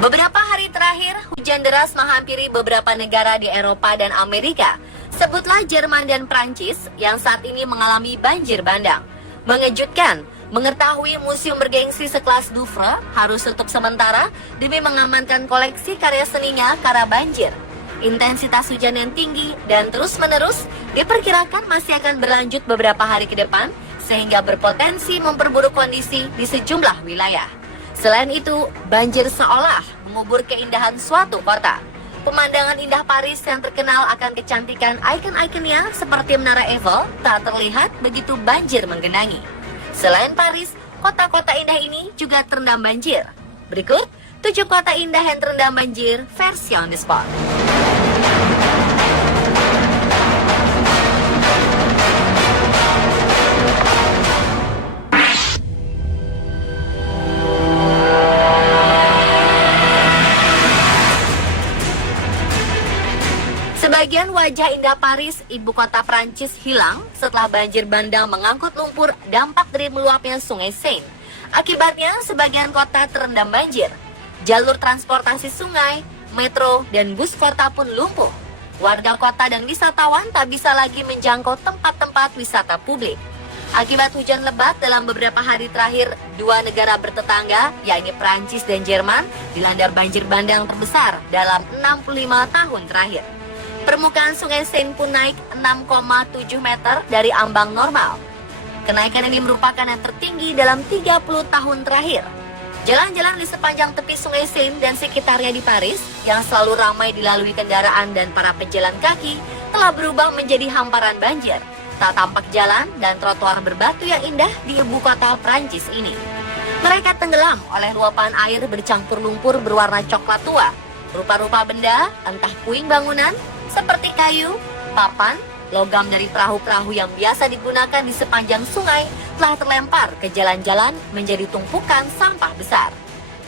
Beberapa hari terakhir, hujan deras menghampiri beberapa negara di Eropa dan Amerika. Sebutlah Jerman dan Prancis yang saat ini mengalami banjir bandang. Mengejutkan, mengetahui museum bergengsi sekelas Louvre harus tutup sementara demi mengamankan koleksi karya seninya karena banjir. Intensitas hujan yang tinggi dan terus-menerus diperkirakan masih akan berlanjut beberapa hari ke depan, sehingga berpotensi memperburuk kondisi di sejumlah wilayah. Selain itu, banjir seolah mengubur keindahan suatu kota. Pemandangan indah Paris yang terkenal akan kecantikan ikon-ikonnya seperti Menara Eiffel tak terlihat begitu banjir menggenangi. Selain Paris, kota-kota indah ini juga terendam banjir. Berikut 7 kota indah yang terendam banjir versi on the spot. Sebagian wajah indah Paris, ibu kota Prancis, hilang setelah banjir bandang mengangkut lumpur dampak dari meluapnya sungai Seine. Akibatnya, sebagian kota terendam banjir. Jalur transportasi sungai, metro, dan bus kota pun lumpuh. Warga kota dan wisatawan tak bisa lagi menjangkau tempat-tempat wisata publik. Akibat hujan lebat dalam beberapa hari terakhir, 2 negara bertetangga, yakni Prancis dan Jerman, dilanda banjir bandang terbesar dalam 65 tahun terakhir. Permukaan sungai Seine pun naik 6,7 meter dari ambang normal. Kenaikan ini merupakan yang tertinggi dalam 30 tahun terakhir. Jalan-jalan di sepanjang tepi sungai Seine dan sekitarnya di Paris, yang selalu ramai dilalui kendaraan dan para pejalan kaki, telah berubah menjadi hamparan banjir. Tak tampak jalan dan trotoar berbatu yang indah di ibu kota Prancis ini. Mereka tenggelam oleh luapan air bercampur lumpur berwarna coklat tua. Rupa-rupa benda, entah puing bangunan, seperti kayu, papan, logam dari perahu-perahu yang biasa digunakan di sepanjang sungai telah terlempar ke jalan-jalan menjadi tumpukan sampah besar.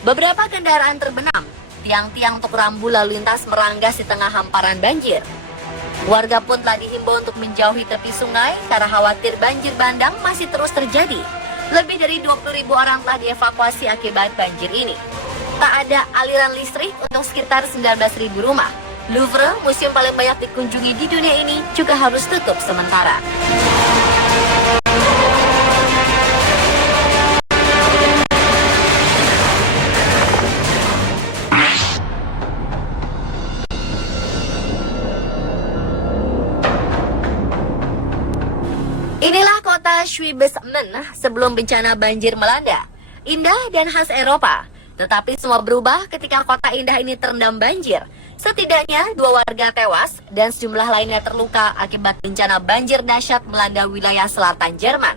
Beberapa kendaraan terbenam, tiang-tiang untuk rambu lalu lintas meranggas di tengah hamparan banjir. Warga pun telah dihimbau untuk menjauhi tepi sungai karena khawatir banjir bandang masih terus terjadi. Lebih dari 20.000 orang telah dievakuasi akibat banjir ini. Tak ada aliran listrik untuk sekitar 19.000 rumah. Louvre, museum paling banyak dikunjungi di dunia ini, juga harus tutup sementara. Inilah kota Schwebesmen sebelum bencana banjir melanda. Indah dan khas Eropa, tetapi semua berubah ketika kota indah ini terendam banjir. Setidaknya 2 warga tewas dan sejumlah lainnya terluka akibat bencana banjir dahsyat melanda wilayah selatan Jerman.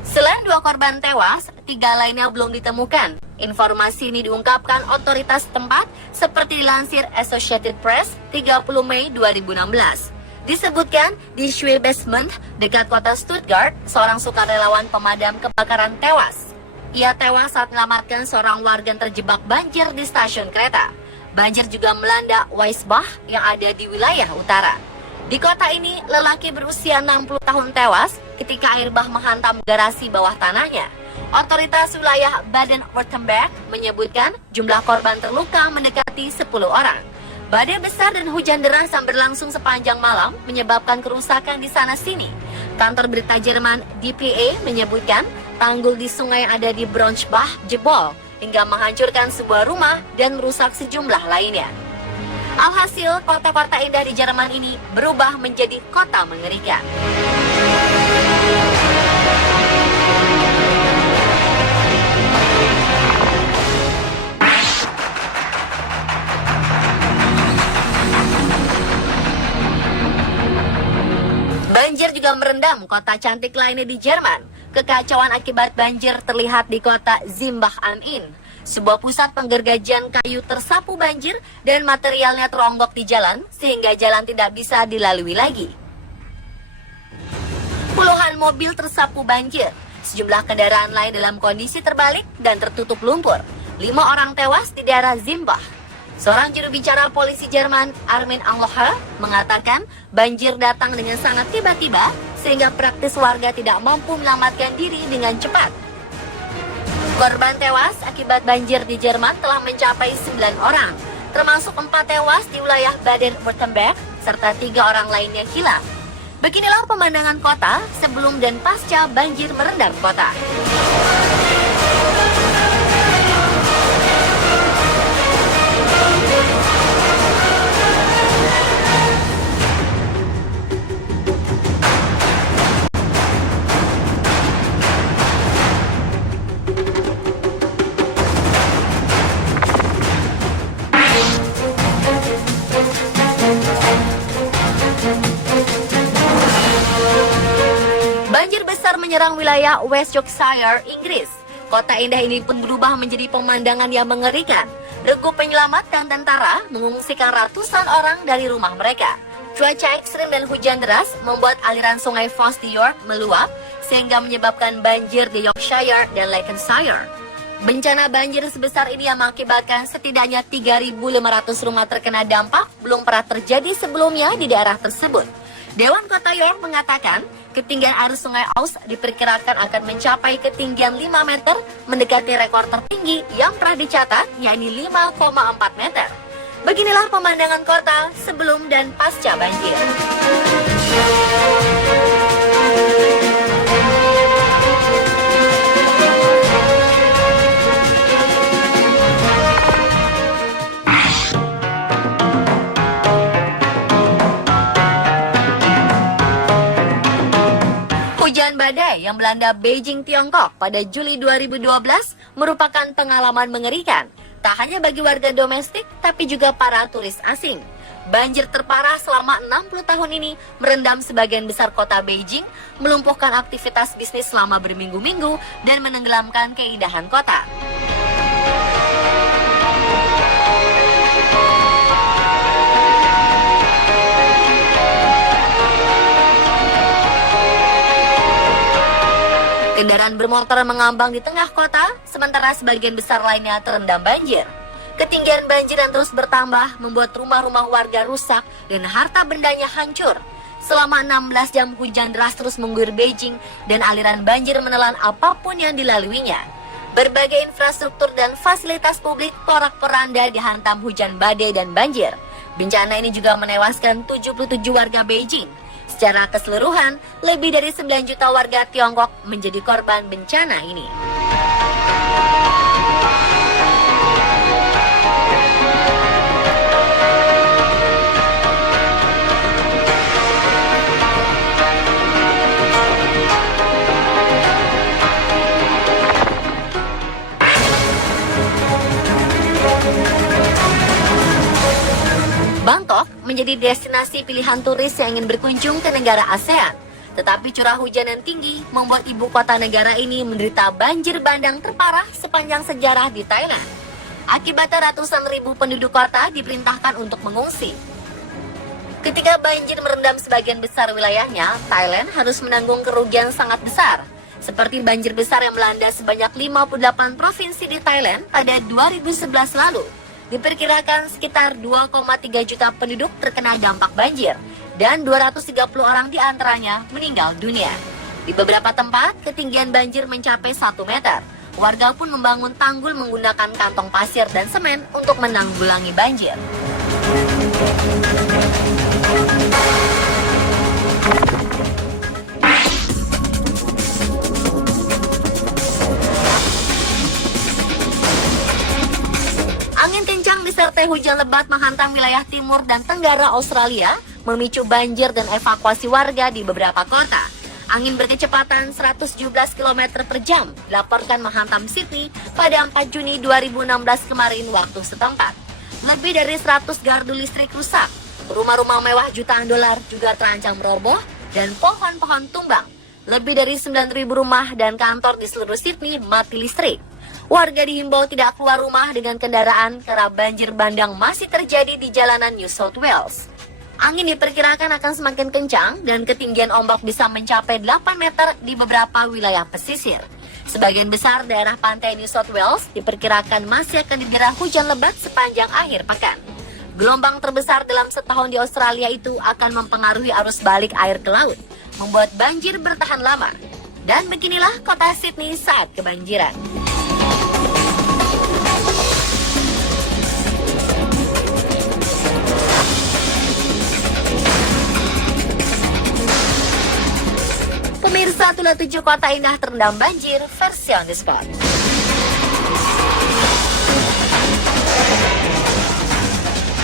Selain 2 korban tewas, 3 lainnya belum ditemukan. Informasi ini diungkapkan otoritas tempat seperti dilansir Associated Press 30 Mei 2016. Disebutkan di Schwebesmen, dekat kota Stuttgart, seorang sukarelawan pemadam kebakaran tewas. Ia tewas saat menyelamatkan seorang warga yang terjebak banjir di stasiun kereta. Banjir juga melanda Weisbach yang ada di wilayah utara. Di kota ini, lelaki berusia 60 tahun tewas ketika air bah menghantam garasi bawah tanahnya. Otoritas wilayah Baden-Württemberg menyebutkan jumlah korban terluka mendekati 10 orang. Badai besar dan hujan deras yang berlangsung sepanjang malam menyebabkan kerusakan di sana-sini. Kantor berita Jerman DPA menyebutkan tanggul di sungai yang ada di Braunschweig jebol hingga menghancurkan sebuah rumah dan merusak sejumlah lainnya. Alhasil, kota-kota indah di Jerman ini berubah menjadi kota mengerikan. Banjir juga merendam kota cantik lainnya di Jerman. Kekacauan akibat banjir terlihat di kota Zimbach am Inn. Sebuah pusat penggergajian kayu tersapu banjir dan materialnya teronggok di jalan sehingga jalan tidak bisa dilalui lagi. Puluhan mobil tersapu banjir. Sejumlah kendaraan lain dalam kondisi terbalik dan tertutup lumpur. 5 orang tewas di daerah Zimbach. Seorang juru bicara polisi Jerman, Armin Anglohe, mengatakan banjir datang dengan sangat tiba-tiba sehingga praktis warga tidak mampu menyelamatkan diri dengan cepat. Korban tewas akibat banjir di Jerman telah mencapai 9 orang, termasuk 4 tewas di wilayah Baden-Württemberg, serta 3 orang lainnya hilang. Beginilah pemandangan kota sebelum dan pasca banjir merendam kota. Banjir besar menyerang wilayah West Yorkshire, Inggris. Kota indah ini pun berubah menjadi pemandangan yang mengerikan. Regu penyelamat dan tentara mengungsikan ratusan orang dari rumah mereka. Cuaca ekstrim dan hujan deras membuat aliran sungai Forth di York meluap sehingga menyebabkan banjir di Yorkshire dan Lancashire. Bencana banjir sebesar ini yang mengakibatkan setidaknya 3.500 rumah terkena dampak belum pernah terjadi sebelumnya di daerah tersebut. Dewan Kota York mengatakan ketinggian air sungai Ouse diperkirakan akan mencapai ketinggian 5 meter, mendekati rekor tertinggi yang pernah dicatat, yakni 5,4 meter. Beginilah pemandangan kota sebelum dan pasca banjir. Hujan badai yang melanda Beijing, Tiongkok pada Juli 2012 merupakan pengalaman mengerikan, tak hanya bagi warga domestik tapi juga para turis asing. Banjir terparah selama 60 tahun ini merendam sebagian besar kota Beijing, melumpuhkan aktivitas bisnis selama berminggu-minggu dan menenggelamkan keindahan kota. Kendaraan bermotor mengambang di tengah kota, sementara sebagian besar lainnya terendam banjir. Ketinggian banjir yang terus bertambah membuat rumah-rumah warga rusak dan harta bendanya hancur. Selama 16 jam hujan deras terus mengguyur Beijing dan aliran banjir menelan apapun yang dilaluinya. Berbagai infrastruktur dan fasilitas publik porak-poranda dihantam hujan badai dan banjir. Bencana ini juga menewaskan 77 warga Beijing. Secara keseluruhan, lebih dari 9 juta warga Tiongkok menjadi korban bencana ini. Bangkok menjadi destinasi pilihan turis yang ingin berkunjung ke negara ASEAN. Tetapi curah hujan yang tinggi membuat ibu kota negara ini menderita banjir bandang terparah sepanjang sejarah di Thailand. Akibatnya ratusan ribu penduduk kota diperintahkan untuk mengungsi. Ketika banjir merendam sebagian besar wilayahnya, Thailand harus menanggung kerugian sangat besar. Seperti banjir besar yang melanda sebanyak 58 provinsi di Thailand pada 2011 lalu. Diperkirakan sekitar 2,3 juta penduduk terkena dampak banjir dan 230 orang diantaranya meninggal dunia. Di beberapa tempat, ketinggian banjir mencapai 1 meter. Warga pun membangun tanggul menggunakan kantong pasir dan semen untuk menanggulangi banjir. Angin kencang disertai hujan lebat menghantam wilayah timur dan tenggara Australia, memicu banjir dan evakuasi warga di beberapa kota. Angin berkecepatan 117 km per jam dilaporkan menghantam Sydney pada 4 Juni 2016 kemarin waktu setempat. Lebih dari 100 gardu listrik rusak, rumah-rumah mewah jutaan dolar juga terancam roboh, dan pohon-pohon tumbang. Lebih dari 9.000 rumah dan kantor di seluruh Sydney mati listrik. Warga dihimbau tidak keluar rumah dengan kendaraan karena banjir bandang masih terjadi di jalanan New South Wales. Angin diperkirakan akan semakin kencang dan ketinggian ombak bisa mencapai 8 meter di beberapa wilayah pesisir. Sebagian besar daerah pantai New South Wales diperkirakan masih akan didera hujan lebat sepanjang akhir pekan. Gelombang terbesar dalam setahun di Australia itu akan mempengaruhi arus balik air ke laut, membuat banjir bertahan lama. Dan beginilah kota Sydney saat kebanjiran. itulah 7 kota indah terendam banjir versi on the spot.